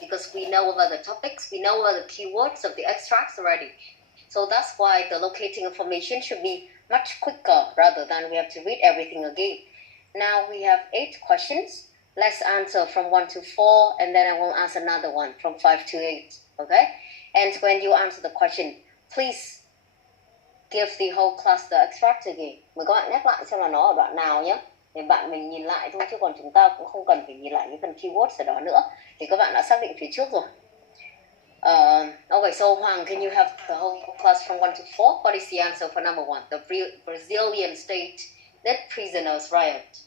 because we know about the topics, we know about the keywords of the extracts already. So that's why the locating information should be much quicker rather than we have to read everything again. Now we have 8 questions. Let's answer from 1 to 4, and then I will answer another one from 5 to 8. Okay? And when you answer the question, please give the whole class the extract again. Mời các bạn nhắc lại xem là nó ở đoạn nào nhé. Để bạn mình nhìn lại thôi, chứ còn chúng ta cũng không cần phải nhìn lại những phần keywords ở đó nữa. Thì các bạn đã xác định phía trước rồi. Okay, so Hoàng, can you have the whole class from 1 to 4? What is the answer for number 1? The Brazilian state that prisoners riot.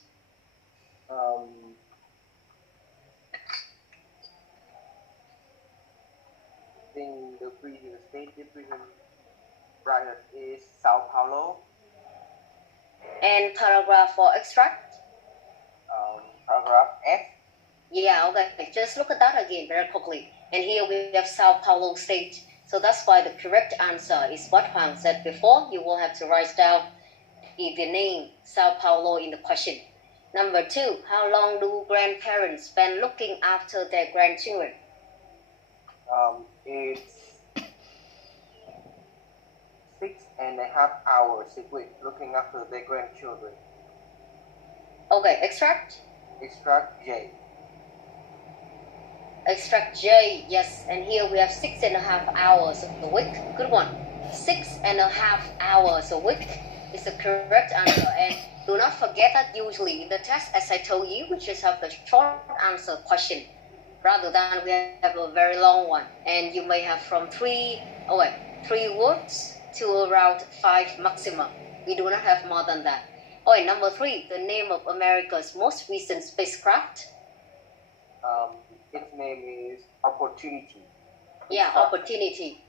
In the Brazilian state, the prison riot is Sao Paulo. And paragraph for extract? Paragraph F. Yeah, okay. Just look at that again very quickly. And here we have Sao Paulo state. So that's why the correct answer is what Hoàng said before. You will have to write down the name Sao Paulo in the question. Number 2, how long do grandparents spend looking after their grandchildren? It's 6.5 hours a week looking after their grandchildren. Okay, extract? Extract J. Extract J, yes. And here we have 6.5 hours a week. Good one. 6.5 hours a week is the correct answer. And do not forget that usually in the test, as I told you, we just have the short answer question rather than we have a very long one. And you may have from 3 words to around 5 maximum. We do not have more than that. Okay, number 3, the name of America's most recent spacecraft. Its name is Opportunity. Yeah, Opportunity.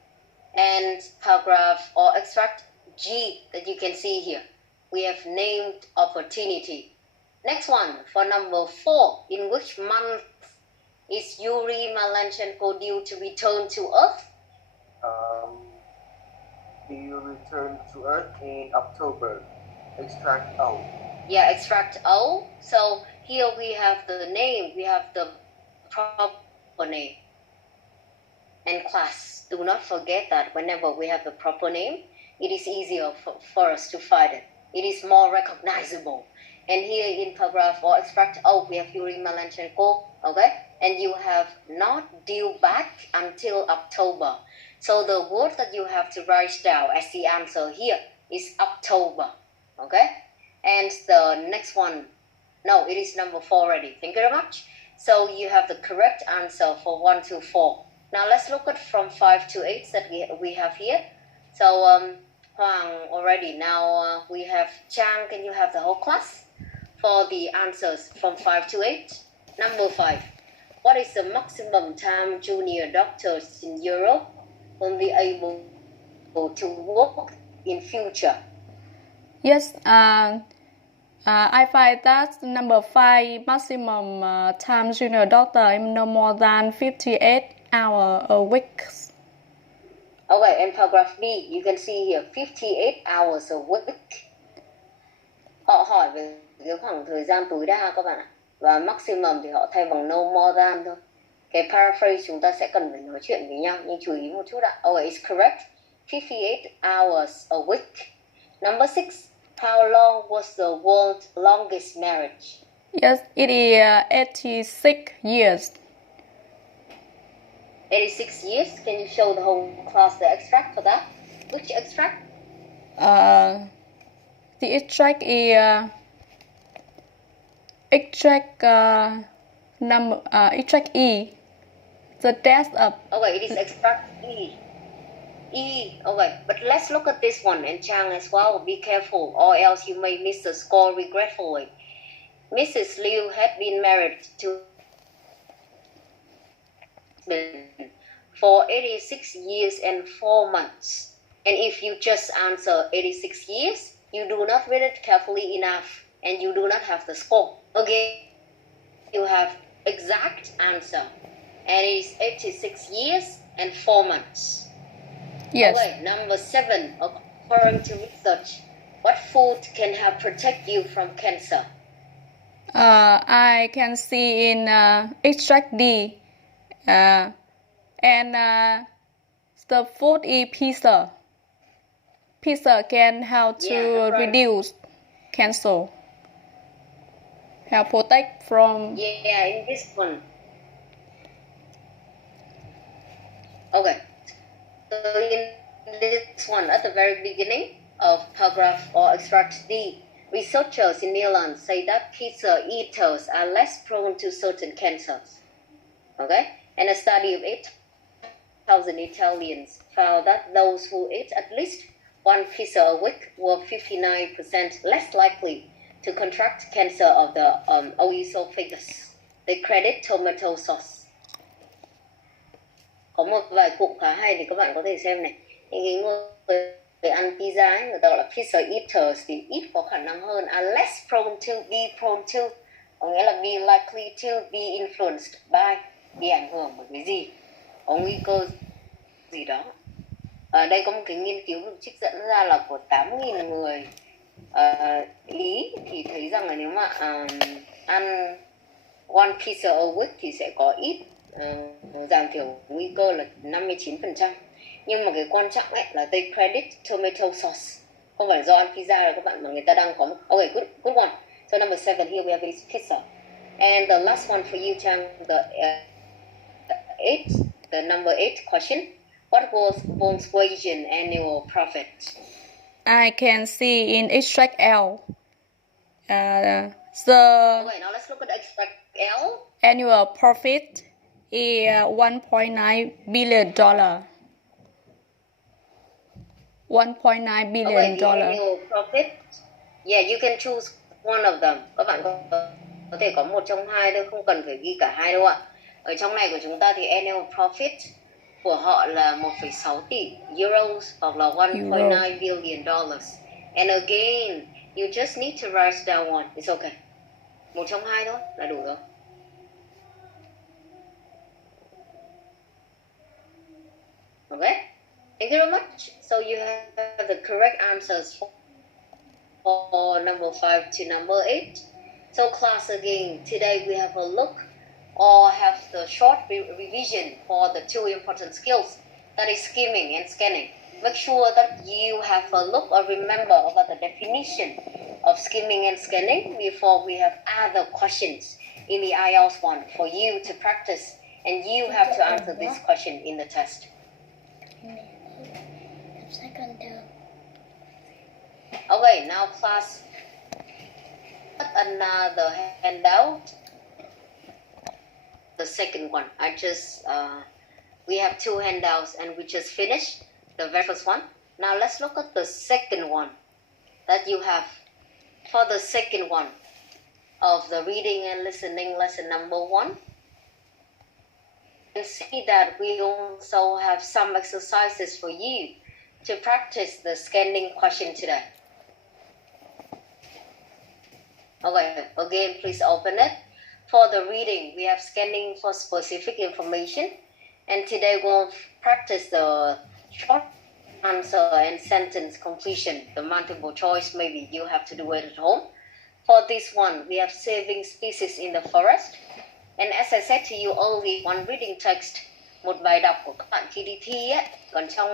And paragraph or extract G that you can see here. We have named Opportunity. Next one, for number 4, in which month is Yuri Malenchenko due to return to Earth? He will return to Earth in October. Extract O. Yeah, extract O. So here we have the name, we have the proper name and class. Do not forget that whenever we have the proper name, it is easier for us to find it. It is more recognizable. And here in paragraph or extract O, we have Yuri Malenchenko, okay? And you have not due back until October. So the word that you have to write down as the answer here is October, okay? And the next one, no, it is number 4 already. Thank you very much. So you have the correct answer for 1 to 4. Now let's look at from 5 to 8 that we have here. So Hoàng already. Now we have Chang. Can you have the whole class for the answers from 5 to 8? Number 5. What is the maximum time junior doctors in Europe will be able to work in future? Yes, I find that number 5 maximum time junior doctor no more than 58 hours a week. Okay, and paragraph B, you can see here 58 hours a week. Họ hỏi về cái khoảng thời gian tối đa các bạn ạ. Và maximum thì họ thay bằng no more than thôi. Cái paraphrase chúng ta sẽ cần phải nói chuyện với nhau, nhưng chú ý một chút ạ. Okay, it's correct. 58 hours a week. Number 6. How long was the world's longest marriage? Yes, it is 86 years. 86 years. Can you show the whole class the extract for that? Which extract? The extract is extract extract E. The death of. Okay, it is extract E. Okay, but let's look at this one, and Chang as well. Be careful, or else you may miss the score regretfully. Mrs. Liu had been married to for 86 years and 4 months. And if you just answer 86 years, you do not read it carefully enough, and you do not have the score. Okay, you have exact answer, and it is 86 years and 4 months. Yes. Okay, number 7. According to research, what food can help protect you from cancer? I can see in extract D. And the food is pizza. Pizza can help to reduce cancer. Help protect from. Yeah, in this one. Okay. So in this one, at the very beginning of paragraph or extract D, researchers in Milan say that pizza eaters are less prone to certain cancers. Okay? And a study of 8,000 Italians found that those who ate at least one pizza a week were 59% less likely to contract cancer of the esophagus. They credit tomato sauce. Có một vài cụm khá hay thì các bạn có thể xem này. Những người ăn pizza ấy, người ta gọi là pizza eaters thì ít có khả năng hơn, are less prone to, có nghĩa là be likely to be influenced by, bị ảnh hưởng bởi cái gì, có nguy cơ gì đó. Ở đây có một cái nghiên cứu được trích dẫn ra là của 8.000 người Ý thì thấy rằng là nếu mà ăn one pizza a week thì sẽ có ít giảm thiểu nguy cơ là 59%. Nhưng mà cái quan trọng ấy là they credit tomato sauce, không phải do ăn pizza đâu các bạn, mà người ta đang có một... Okay, good one. So number 7 here we have is pizza. And the last one for you, Chang, the number 8 question. What was Volkswagen annual profit? I can see in extract L. Okay, now let's look at extract L. Annual profit is $1.9 billion. $1.9 billion. Okay, the annual profit. Yeah, you can choose one of them. Các bạn có thể có một trong hai thôi, không cần phải ghi cả hai đâu ạ. Ở trong này của chúng ta thì annual profit của họ là 1,6 tỷ euros hoặc là 1.9 billion dollars. And again, you just need to write down one. It's okay. Một trong hai thôi là đủ rồi. Okay. Thank you very much. So you have the correct answers for number 5 to number 8. So class, again, today we have a look or have the short revision for the two important skills, that is skimming and scanning. Make sure that you have a look or remember about the definition of skimming and scanning before we have other questions in the IELTS one for you to practice, and you have to answer this question in the test. Okay, now class, another handout. The second one, we have two handouts and we just finished the very first one. Now let's look at the second one that you have. For the second one of the reading and listening lesson number 1, you can see that we also have some exercises for you to practice the scanning question today. Okay, again, please open it. For the reading, we have scanning for specific information, and today we'll practice the short answer and sentence completion, the multiple choice. Maybe you have to do it at home. For this one, we have saving species in the forest, and as I said to you earlier, one reading text, một bài đọc của các bạn khi đi thi ấy. Còn trong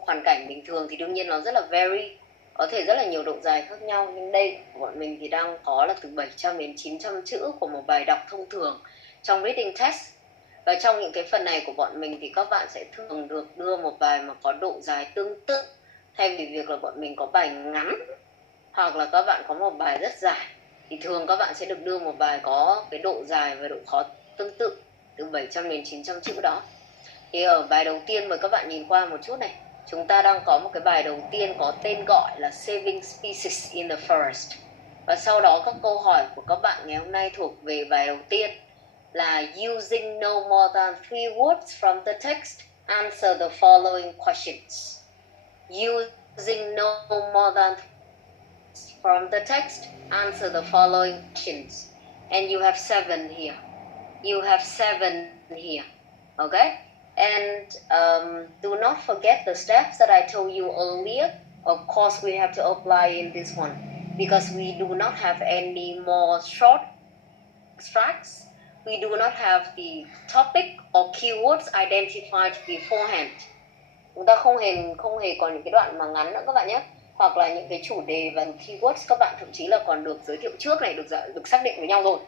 hoàn cảnh bình thường thì đương nhiên nó rất là vary, có thể rất là nhiều độ dài khác nhau, nhưng đây của bọn mình thì đang có là từ 700 đến 900 chữ của một bài đọc thông thường trong reading test. Và trong những cái phần này của bọn mình thì các bạn sẽ thường được đưa một bài mà có độ dài tương tự, thay vì việc là bọn mình có bài ngắn hoặc là các bạn có một bài rất dài, thì thường các bạn sẽ được đưa một bài có cái độ dài và độ khó tương tự từ 700 đến 900 chữ đó. Thì ở bài đầu tiên mời các bạn nhìn qua một chút này. Chúng ta đang có một cái bài đầu tiên có tên gọi là Saving Species in the Forest. Và sau đó các câu hỏi của các bạn ngày hôm nay thuộc về bài đầu tiên là using no more than 3 words from the text, answer the following questions. Using no more than from the text, answer the following questions. And you have 7 here. You have 7 here. Okay? And do not forget the steps that I told you earlier. Of course, we have to apply in this one because we do not have any more short extracts. we do not have the topic or keywords identified beforehand. Chúng ta không hề có những cái đoạn mà ngắn nữa các bạn nhé. Hoặc là những cái chủ đề và keywords các bạn thậm chí là còn được giới thiệu trước này, được xác định với nhau rồi.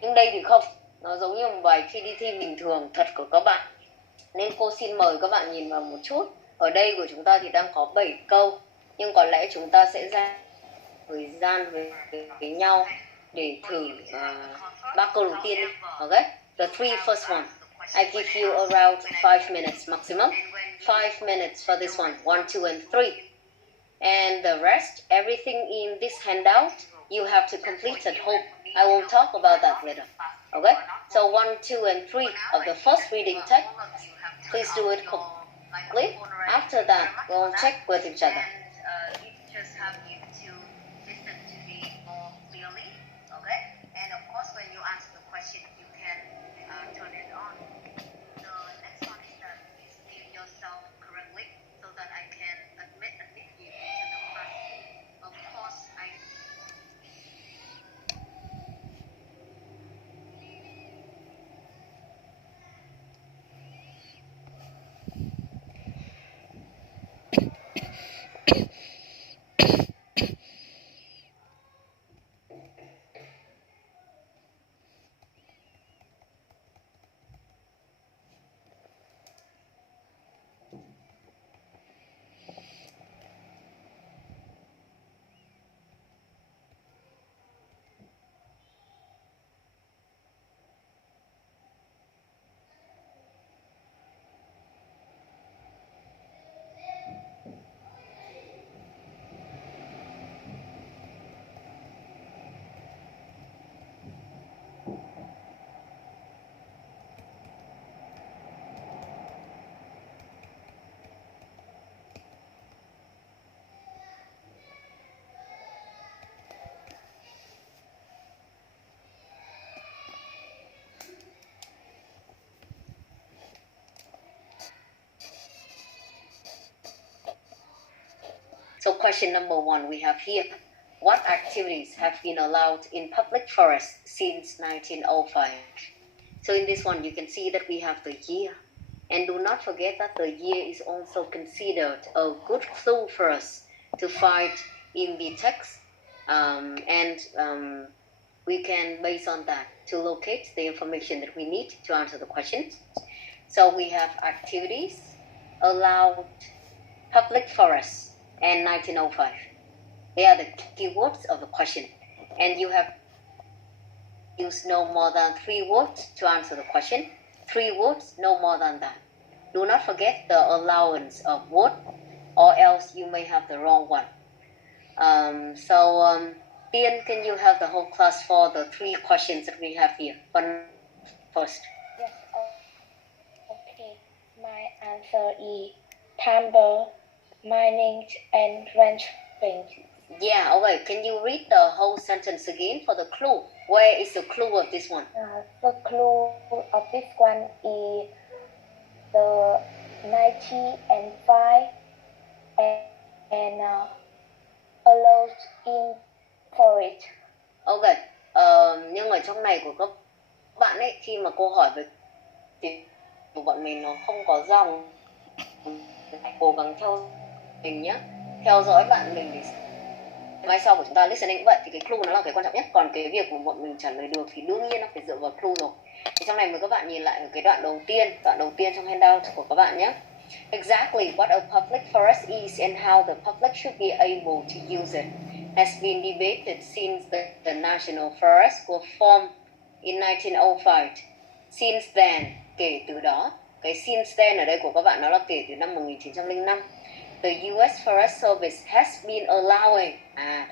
Nhưng đây thì không, nó giống như một bài khi đi thi bình thường thật của các bạn. Nên cô xin mời các bạn nhìn vào một chút. Ở đây của chúng ta thì đang có 7 câu, nhưng có lẽ chúng ta sẽ ra thời gian với nhau để thử 3 câu đầu tiên đi. Okay? The 3 first one. I give you around 5 minutes maximum. 5 minutes for this one. 1, 2, and 3. And the rest, everything in this handout, you have to complete at home. I will talk about that later. Okay? So 1, 2, and 3 of the first reading text, please do it complete. After that, we'll check with each other. So question number 1 we have here. What activities have been allowed in public forests since 1905? So in this one you can see that we have the year. And do not forget that the year is also considered a good clue for us to find in the text. We can, based on that, to locate the information that we need to answer the questions. So we have activities allowed, public forests, and 1905. They are the keywords of the question. And you have used no more than 3 words to answer the question. 3 words, no more than that. Do not forget the allowance of word, or else you may have the wrong one. Ian, can you have the whole class for the 3 questions that we have here? One first. Yes, okay. My answer is timber, mining, and ranching. Yeah, okay. Can you read the whole sentence again for the clue? Where is the clue of this one? The clue of this one is the 90 and 5 and allows in forage. Okay. Nhưng ở trong này của các bạn ấy, khi mà cô hỏi về thì của bọn mình nó không có dòng, cố gắng theo mình nhé, theo dõi bạn mình để mai sau của chúng ta listening cũng vậy, thì cái clue nó là cái quan trọng nhất. Còn cái việc của bọn mình trả lời được thì đương nhiên nó phải dựa vào clue rồi. Thì trong này mời các bạn nhìn lại cái đoạn đầu tiên trong handout của các bạn nhé. Exactly what a public forest is and how the public should be able to use it has been debated since the national forests were formed in 1905. Since then, kể từ đó. Cái since then ở đây của các bạn nó là kể từ năm 1905. The US Forest Service has been allowing.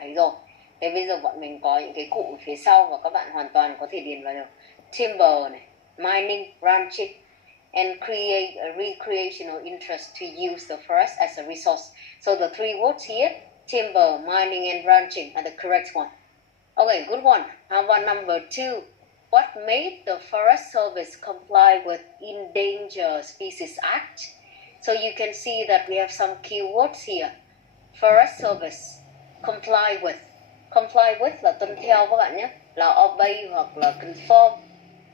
Thấy rồi. Thế bây giờ bọn mình có những cái cụ ở phía sau và các bạn hoàn toàn có thể điền vào được. Timber này, mining, ranching, and create a recreational interest to use the forest as a resource. So the 3 words here, timber, mining, and ranching are the correct one. Okay, good one. How about number 2? What made the Forest Service comply with Endangered Species Act? So you can see that we have some keywords here. Forest Service, comply with. Comply with là tuân theo các bạn nhé. Là obey hoặc là conform.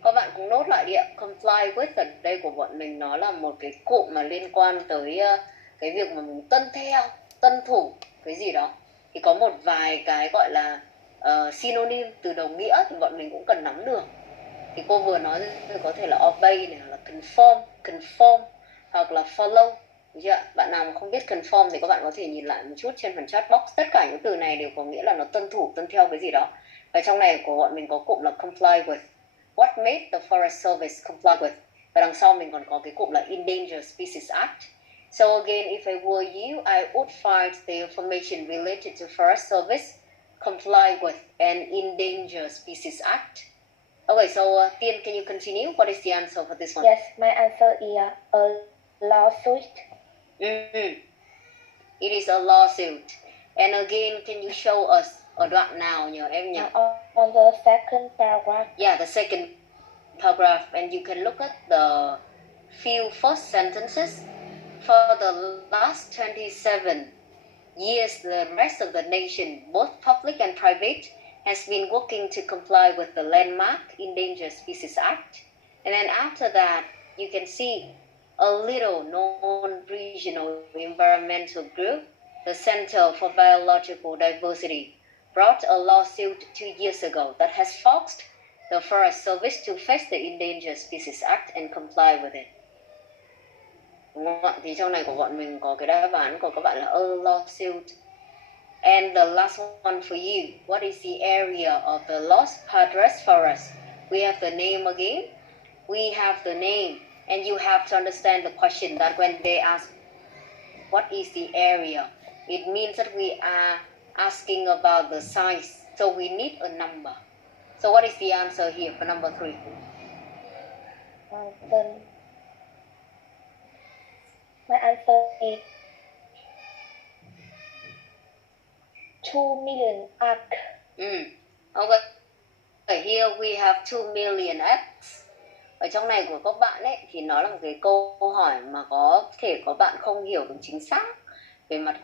Các bạn cũng nốt lại đi ạ. Comply with ở đây của bọn mình nó là một cái cụm mà liên quan tới cái việc mà mình tuân theo, tuân thủ cái gì đó. Thì có một vài cái gọi là synonym từ đồng nghĩa thì bọn mình cũng cần nắm được. Thì cô vừa nói thì có thể là obey này, hoặc là conform hoặc là follow. Được chưa? Bạn nào mà không biết conform thì các bạn có thể nhìn lại một chút trên phần chat box. Tất cả những từ này đều có nghĩa là nó tuân thủ, tuân theo cái gì đó. Và trong này của bọn mình có cụm là comply with. What made the Forest Service comply with? Và đằng sau mình còn có cái cụm là Endangered Species Act. So again, if I were you, I would find the information related to Forest Service, comply with an Endangered Species Act. Okay, so Tiên, can you continue? What is the answer for this one? Yes, my answer is a lawsuit. It is a lawsuit. And again, can you show us ở đoạn nào nhờ em nhỉ? On the second paragraph. Yeah, the second paragraph, and you can look at the few first sentences. For the last 27 years, the rest of the nation, both public and private, has been working to comply with the landmark Endangered Species Act. And then after that, you can see a little known regional environmental group, the Center for Biological Diversity, brought a lawsuit 2 years ago that has forced the Forest Service to face the Endangered Species Act and comply with it. Đúng không ạ? Thì trong này của bọn mình có cái đáp án của các bạn là a lawsuit. And the last one for you. What is the area of the Los Padres Forest? We have the name again. We have the name. And you have to understand the question that when they ask, what is the area? It means that we are asking about the size. So we need a number. So what is the answer here for number 3? My answer is 2 million acres. Okay, here we have 2 million acres. Ở trong này của các bạn ấy thì nó là một cái câu hỏi mà có thể có bạn không hiểu được chính xác về mặt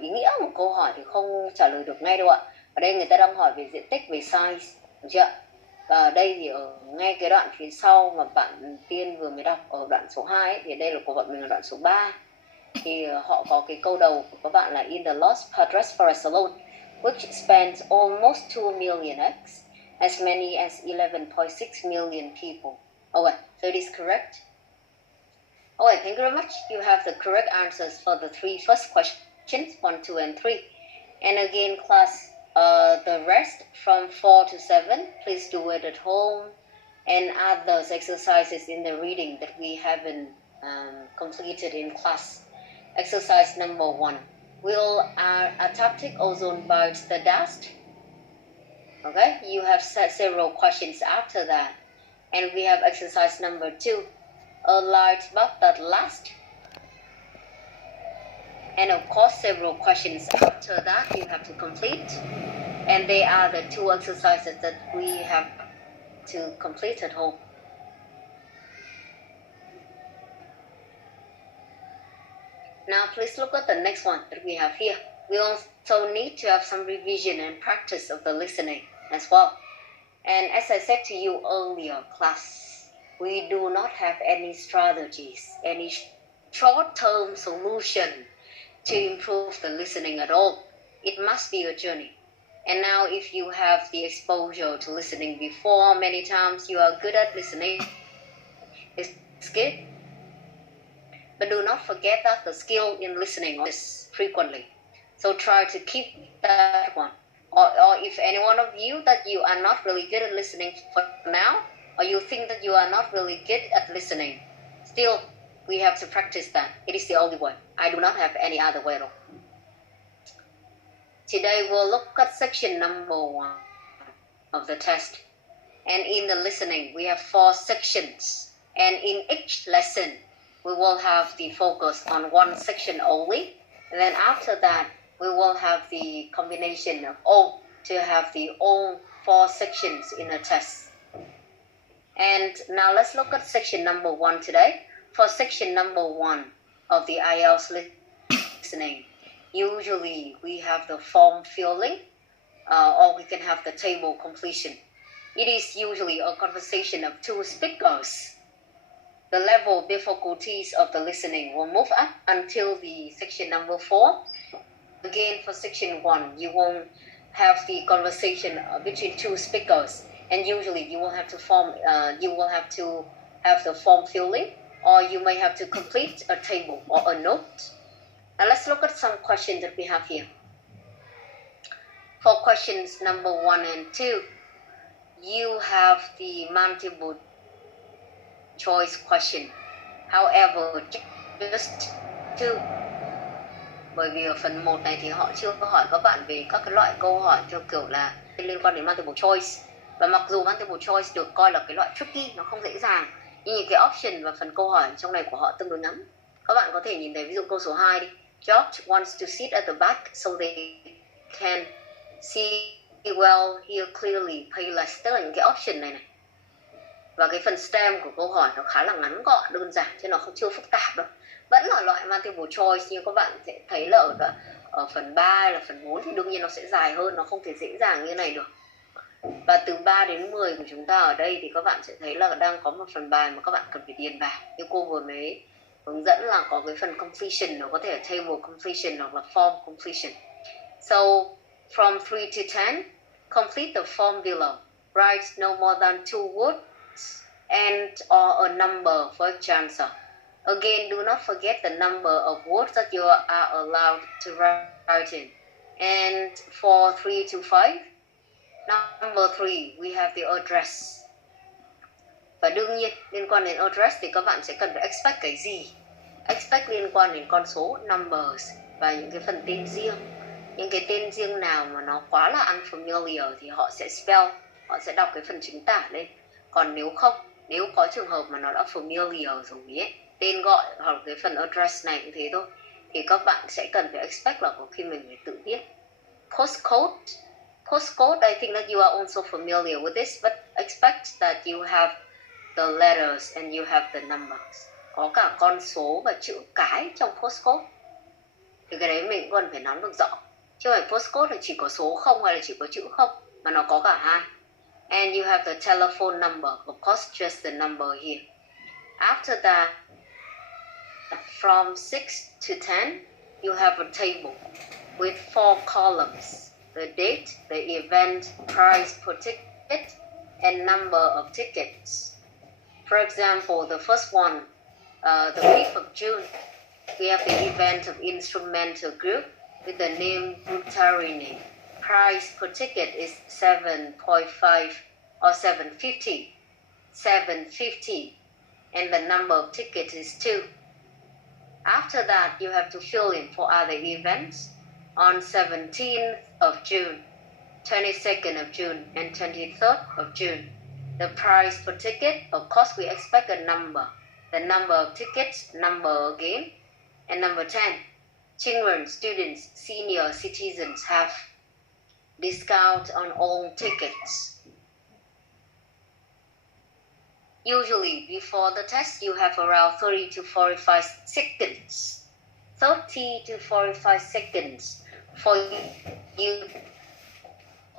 ý nghĩa một câu hỏi thì không trả lời được ngay đâu ạ. Ở đây người ta đang hỏi về diện tích, về size, được chưa? Và ở đây thì ở ngay cái đoạn phía sau mà bạn Tiên vừa mới đọc ở đoạn số 2 ấy, thì đây là của bọn mình là đoạn số 3. Thì họ có cái câu đầu của các bạn là in the Los Padres Forest alone, which spans almost 2 million acres, as many as 11.6 million people. Okay, so it is correct. Okay, thank you very much. You have the correct answers for the 3 first questions, 1, 2, and 3. And again, class, the rest from 4 to 7, please do it at home and add those exercises in the reading that we haven't completed in class. Exercise number 1. Will our Antarctic ozone bite the dust? Okay, you have set several questions after that. And we have exercise number 2. A light bulb that lasts. And of course, several questions after that you have to complete. And they are the 2 exercises that we have to complete at home. Now please look at the next one that we have here. We also need to have some revision and practice of the listening as well. And as I said to you earlier, class, we do not have any strategies, any short-term solution to improve the listening at all. It must be a journey. And now if you have the exposure to listening before many times, you are good at listening. It's good. But do not forget that the skill in listening is frequently. So try to keep that one. Or if any one of you that you are not really good at listening for now, or you think that you are not really good at listening, still we have to practice that. It is the only way. I do not have any other way at all. Today we'll look at section number 1 of the test. And in the listening, we have 4 sections. And in each lesson, we will have the focus on one section only. And then after that, we will have the combination of all to have the all 4 sections in a test. And now let's look at section number 1 today. For section number 1 of the IELTS listening, usually we have the form filling or we can have the table completion. It is usually a conversation of two speakers. The level of difficulties of the listening will move up until the section number 4. Again, for section 1, you won't have the conversation between two speakers, and usually you will have to have the form filling, or you may have to complete a table or a note. Now let's look at some questions that we have here. For questions number 1 and 2, you have the multiple choice question. However, just two. Bởi vì ở phần 1 này thì họ chưa hỏi các bạn về các cái loại câu hỏi theo kiểu là liên quan đến multiple choice. Và mặc dù multiple choice được coi là cái loại tricky, nó không dễ dàng, nhưng những cái option và phần câu hỏi trong này của họ tương đối ngắn. Các bạn có thể nhìn thấy ví dụ câu số 2 đi. George wants to sit at the back so they can see well, hear clearly, pay less. Tức là những cái option này này. Và cái phần STEM của câu hỏi nó khá là ngắn gọn, đơn giản, chứ nó chưa phức tạp đâu. Vẫn là loại multiple choice, nhưng các bạn sẽ thấy là ở phần 3 hay là phần 4 thì đương nhiên nó sẽ dài hơn, nó không thể dễ dàng như này được. Và từ 3 đến 10 của chúng ta ở đây thì các bạn sẽ thấy là đang có một phần bài mà các bạn cần phải điền vào. Như cô vừa mới hướng dẫn là có cái phần completion, nó có thể là table completion hoặc là form completion. So, from 3 to 10, complete the form below. Write no more than 2 words and or a number for each answer. Again, do not forget the number of words that you are allowed to write in. And for 3 to 5, number 3, we have the address. Và đương nhiên, liên quan đến address thì các bạn sẽ cần phải expect cái gì? Expect liên quan đến con số, numbers, và những cái phần tên riêng. Những cái tên riêng nào mà nó quá là unfamiliar thì họ sẽ spell, họ sẽ đọc cái phần chính tả lên. Còn nếu không, nếu có trường hợp mà nó đã familiar rồi ấy, tên gọi hoặc cái phần address này cũng thế thôi, thì các bạn sẽ cần phải expect là có khi mình phải tự viết. Postcode, I think that you are also familiar with this, but expect that you have the letters and you have the numbers. Có cả con số và chữ cái trong postcode. Thì cái đấy mình còn phải nắm được rõ. Chứ không phải postcode là chỉ có số không hay là chỉ có chữ không, mà nó có cả hai. And you have the telephone number, of course just the number here. After that, from 6 to 10, you have a table with 4 columns. The date, the event, price per ticket, and number of tickets. For example, the first one, the 5th of June, we have the event of instrumental group with the name Brutarini. Price per ticket is 7.5 or 7.50. 7.50. And the number of tickets is 2. After that, you have to fill in for other events on 17th of June, 22nd of June, and 23rd of June. The price per ticket, of course, we expect a number. The number of tickets, number again. And number 10, children, students, senior citizens have discount on all tickets. Usually, before the test, you have around 30 to 45 seconds. 30 to 45 seconds for you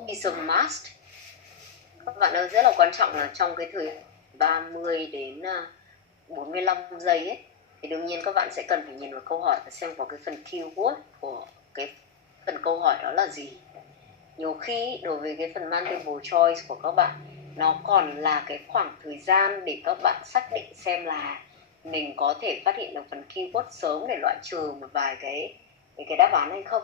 is a must. Các bạn ơi, rất là quan trọng là trong cái thời 30 đến 45 giây ấy, thì đương nhiên các bạn sẽ cần phải nhìn vào câu hỏi và xem có cái phần keyword của cái phần câu hỏi đó là gì. Nhiều khi đối với cái phần multiple choice của các bạn, nó còn là cái khoảng thời gian để các bạn xác định xem là mình có thể phát hiện được phần keyword sớm để loại trừ một vài cái đáp án hay không.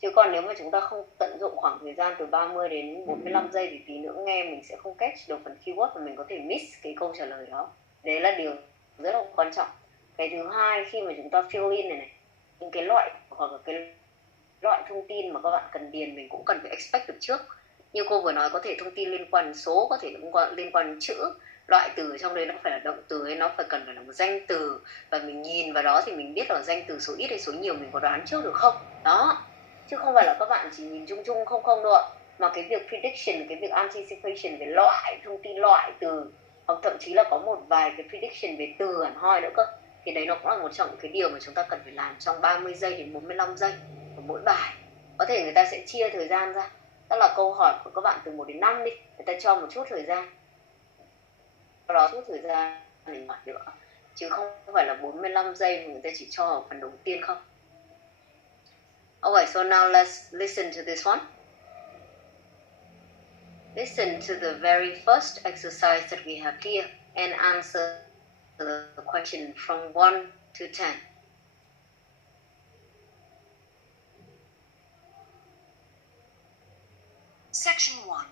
Chứ còn nếu mà chúng ta không tận dụng khoảng thời gian từ 30 đến 45 giây thì tí nữa nghe mình sẽ không catch được phần keyword và mình có thể miss cái câu trả lời đó. Đấy là điều rất là quan trọng. Cái thứ hai, khi mà chúng ta fill in này, những cái loại hoặc là cái loại thông tin mà các bạn cần điền mình cũng cần phải expect được trước. Như cô vừa nói, có thể thông tin liên quan đến số, có thể liên quan đến chữ, loại từ ở trong đây nó phải là động từ hay nó cần phải là một danh từ, và mình nhìn vào đó thì mình biết là danh từ số ít hay số nhiều, mình có đoán trước được không đó, chứ không phải là các bạn chỉ nhìn chung chung không đâu ạ. Mà cái việc prediction, cái việc anticipation về loại thông tin, loại từ, hoặc thậm chí là có một vài cái prediction về từ hẳn hoi nữa cơ, thì đấy nó cũng là một trong những cái điều mà chúng ta cần phải làm trong 30 giây đến 45 giây của mỗi bài. Có thể người ta sẽ chia thời gian ra, Tức là câu hỏi của các bạn từ 1 đến 5 đi, người ta cho một chút thời gian. Sau đó chút thời gian mình hỏi nữa. Chứ không phải là 45 giây mà người ta chỉ cho ở phần đầu tiên không. Okay, so now let's listen to this one. Listen to the very first exercise that we have here and answer the question from 1 to 10. Section 1.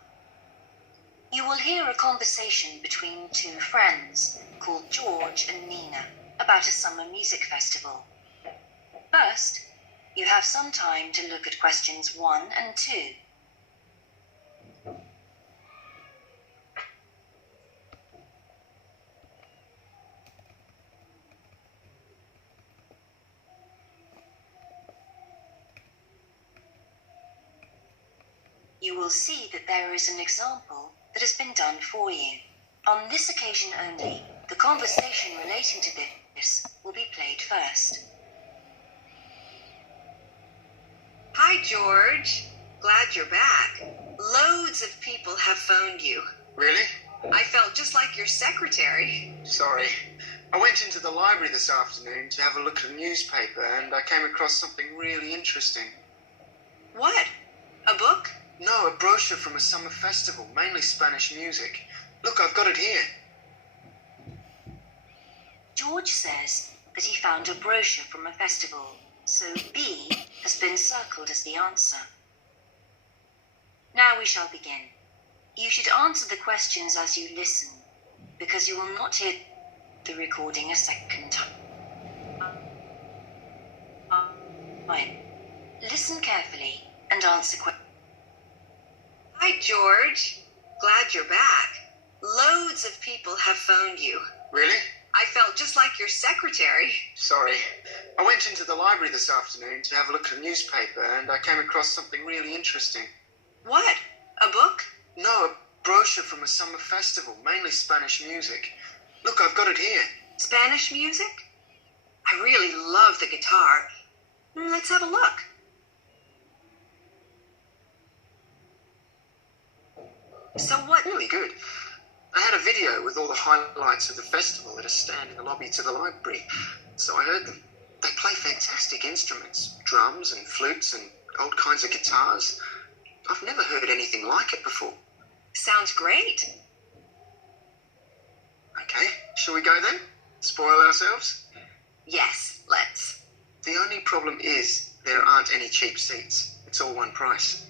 You will hear a conversation between two friends called George and Nina about a summer music festival. First, you have some time to look at questions 1 and 2. You will see that there is an example that has been done for you. On this occasion only, the conversation relating to this will be played first. Hi, George. Glad you're back. Loads of people have phoned you. Really? I felt just like your secretary. Sorry. I went into the library this afternoon to have a look at a newspaper and I came across something really interesting. What? A book? No, a brochure from a summer festival, mainly Spanish music. Look, I've got it here. George says that he found a brochure from a festival, so B has been circled as the answer. Now we shall begin. You should answer the questions as you listen, because you will not hear the recording a second time. Listen carefully and answer questions. Hi, George. Glad you're back. Loads of people have phoned you. Really? I felt just like your secretary. Sorry. I went into the library this afternoon to have a look at a newspaper and I came across something really interesting. What? A book? No, a brochure from a summer festival, mainly Spanish music. Look, I've got it here. Spanish music? I really love the guitar. Let's have a look. So what? Really good. I had a video with all the highlights of the festival at a stand in the lobby to the library, so I heard them. They play fantastic instruments, drums and flutes and old kinds of guitars. I've never heard anything like it before. Sounds great. Okay, shall we go then? Spoil ourselves? Yes, let's. The only problem is there aren't any cheap seats. It's all one price.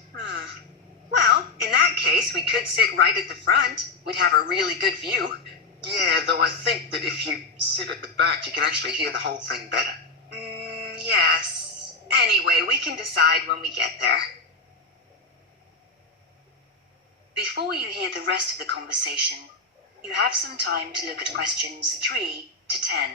Well, in that case, we could sit right at the front. We'd have a really good view. Yeah, though I think that if you sit at the back, you can actually hear the whole thing better. Yes. Anyway, we can decide when we get there. Before you hear the rest of the conversation, you have some time to look at questions 3 to 10.